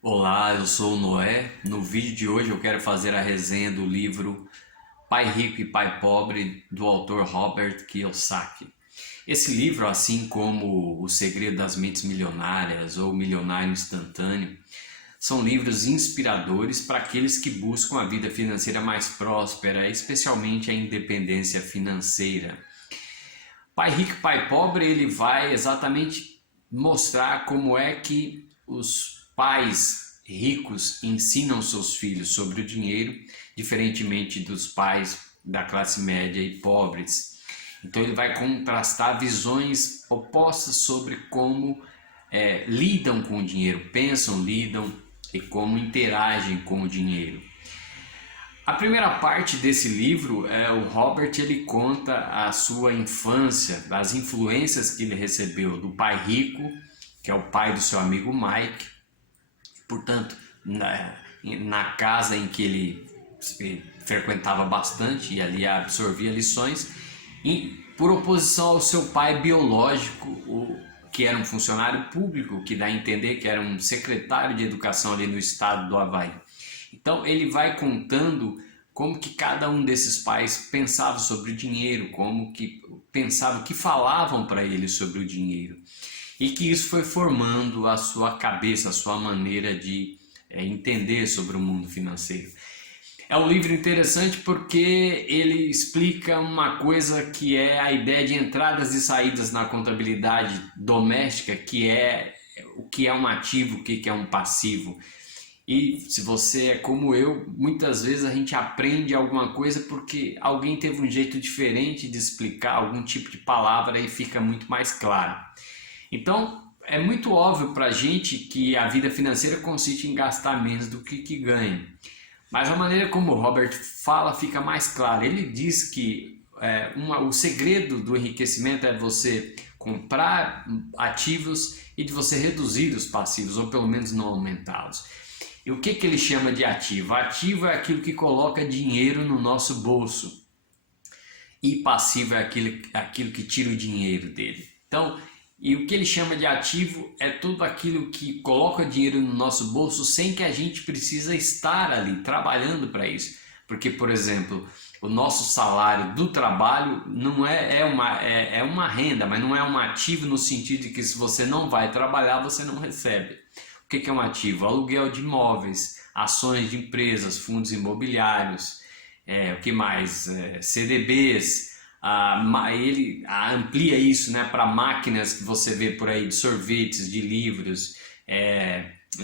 Olá, eu sou o Noé. No vídeo de hoje eu quero fazer a resenha do livro Pai Rico e Pai Pobre, do autor Robert Kiyosaki. Esse livro, assim como O Segredo das Mentes Milionárias ou Milionário Instantâneo, são livros inspiradores para aqueles que buscam a vida financeira mais próspera, especialmente a independência financeira. Pai Rico e Pai Pobre, ele vai exatamente mostrar como é que os pais ricos ensinam seus filhos sobre o dinheiro, diferentemente dos pais da classe média e pobres. Então ele vai contrastar visões opostas sobre como lidam com o dinheiro, pensam, lidam e como interagem com o dinheiro. A primeira parte desse livro, o Robert ele conta a sua infância, as influências que ele recebeu do pai rico, que é o pai do seu amigo Mike, portanto, na casa em que ele frequentava bastante e ali absorvia lições, e por oposição ao seu pai biológico, que era um funcionário público, que dá a entender que era um secretário de educação ali no estado do Havaí. Então ele vai contando como que cada um desses pais pensava sobre o dinheiro, como que pensava, o que falavam para ele sobre o dinheiro. E que isso foi formando a sua cabeça, a sua maneira de entender sobre o mundo financeiro. É um livro interessante porque ele explica uma coisa que é a ideia de entradas e saídas na contabilidade doméstica, que é o que é um ativo, o que é um passivo. E se você é como eu, muitas vezes a gente aprende alguma coisa porque alguém teve um jeito diferente de explicar algum tipo de palavra e fica muito mais claro. Então, é muito óbvio para a gente que a vida financeira consiste em gastar menos do que ganha. Mas a maneira como o Robert fala fica mais claro. Ele diz que o segredo do enriquecimento é você comprar ativos e de você reduzir os passivos, ou pelo menos não aumentá-los. E o que ele chama de ativo? Ativo é aquilo que coloca dinheiro no nosso bolso. E passivo é aquilo que tira o dinheiro dele. Então, e o que ele chama de ativo é tudo aquilo que coloca dinheiro no nosso bolso sem que a gente precisa estar ali trabalhando para isso. Porque, por exemplo, o nosso salário do trabalho não é uma renda, mas não é um ativo no sentido de que se você não vai trabalhar, você não recebe. O que é um ativo? Aluguel de imóveis, ações de empresas, fundos imobiliários, o que mais? CDBs. Ele amplia isso, né, para máquinas que você vê por aí de sorvetes, de livros,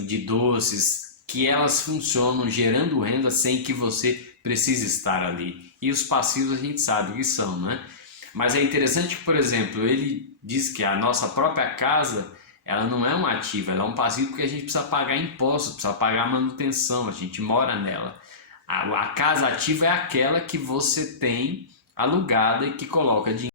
de doces, que elas funcionam gerando renda sem que você precise estar ali. E os passivos a gente sabe o que são, né? Mas é interessante que, por exemplo, ele diz que a nossa própria casa ela não é um ativo, ela é um passivo porque a gente precisa pagar impostos, precisa pagar manutenção, a gente mora nela. A casa ativa é aquela que você tem alugada e que coloca dinheiro.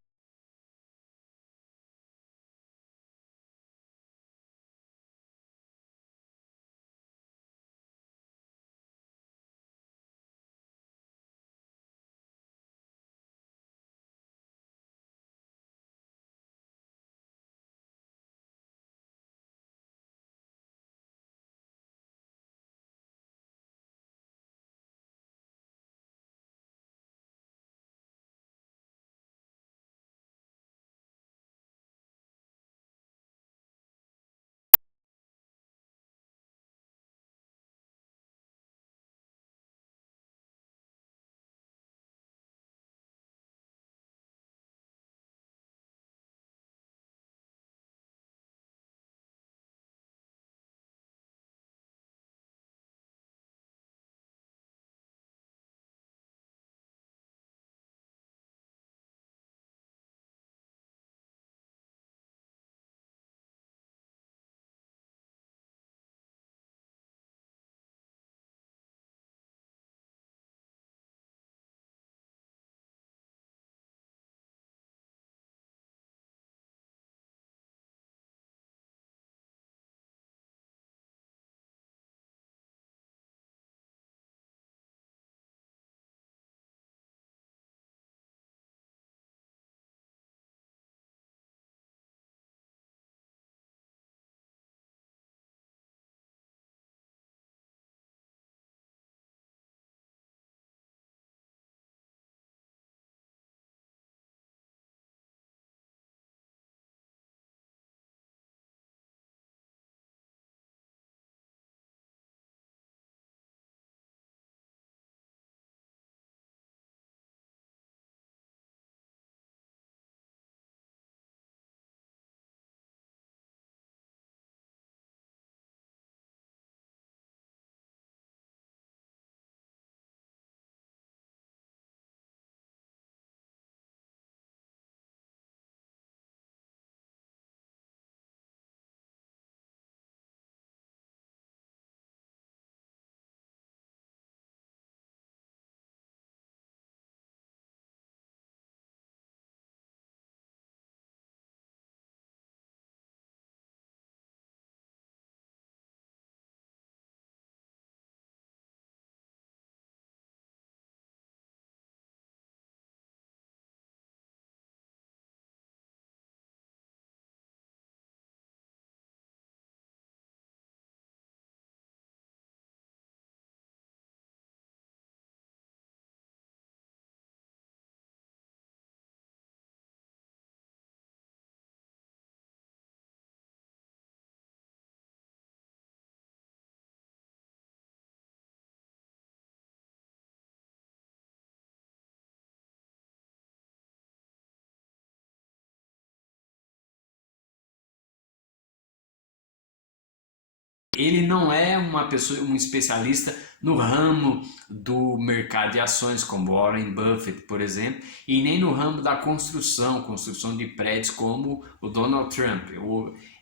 Ele não é uma pessoa, um especialista no ramo do mercado de ações, como Warren Buffett, por exemplo, e nem no ramo da construção de prédios, como o Donald Trump.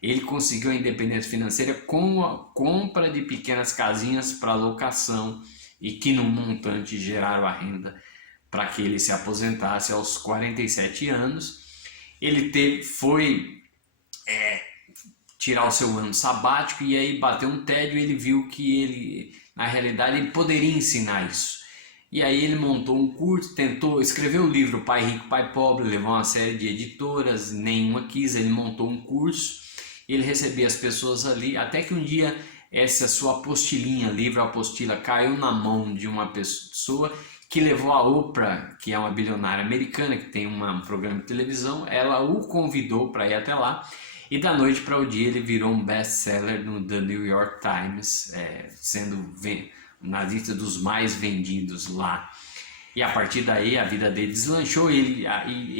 Ele conseguiu a independência financeira com a compra de pequenas casinhas para locação e que no montante geraram a renda para que ele se aposentasse aos 47 anos. Ele foi tirar o seu ano sabático e aí bateu um tédio e ele viu que ele, na realidade, ele poderia ensinar isso. E aí ele montou um curso, tentou escrever o livro Pai Rico, Pai Pobre, levou uma série de editoras, nenhuma quis, ele montou um curso, ele recebia as pessoas ali, até que um dia essa sua apostilinha, livro apostila, caiu na mão de uma pessoa que levou a Oprah, que é uma bilionária americana, que tem um programa de televisão, ela o convidou para ir até lá, e da noite para o dia ele virou um best-seller no The New York Times, sendo na lista dos mais vendidos lá. E a partir daí a vida dele deslanchou e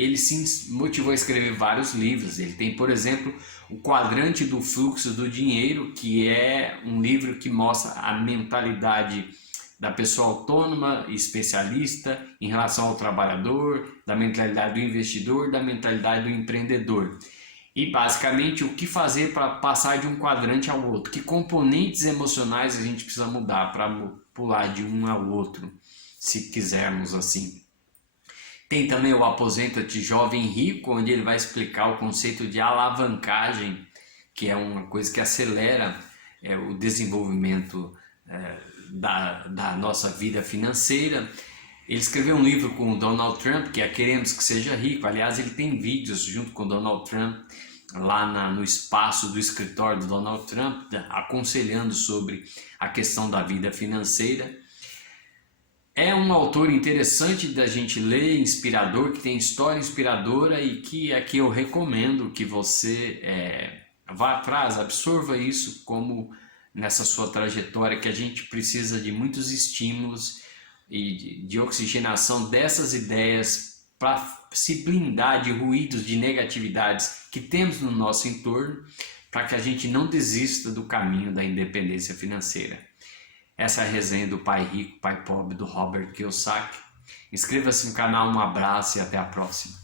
ele se motivou a escrever vários livros. Ele tem, por exemplo, o Quadrante do Fluxo do Dinheiro, que é um livro que mostra a mentalidade da pessoa autônoma e especialista em relação ao trabalhador, da mentalidade do investidor, da mentalidade do empreendedor. E basicamente o que fazer para passar de um quadrante ao outro, que componentes emocionais a gente precisa mudar para pular de um ao outro, se quisermos assim. Tem também o Aposenta-te Jovem Rico, onde ele vai explicar o conceito de alavancagem, que é uma coisa que acelera o desenvolvimento da nossa vida financeira. Ele escreveu um livro com o Donald Trump, que é Queremos que Seja Rico. Aliás, ele tem vídeos junto com o Donald Trump lá no espaço do escritório do Donald Trump, aconselhando sobre a questão da vida financeira. É um autor interessante da gente ler, inspirador, que tem história inspiradora e que aqui eu recomendo que você vá atrás, absorva isso como nessa sua trajetória, que a gente precisa de muitos estímulos e de oxigenação dessas ideias para se blindar de ruídos, de negatividades que temos no nosso entorno, para que a gente não desista do caminho da independência financeira. Essa é a resenha do Pai Rico, Pai Pobre, do Robert Kiyosaki. Inscreva-se no canal, um abraço e até a próxima.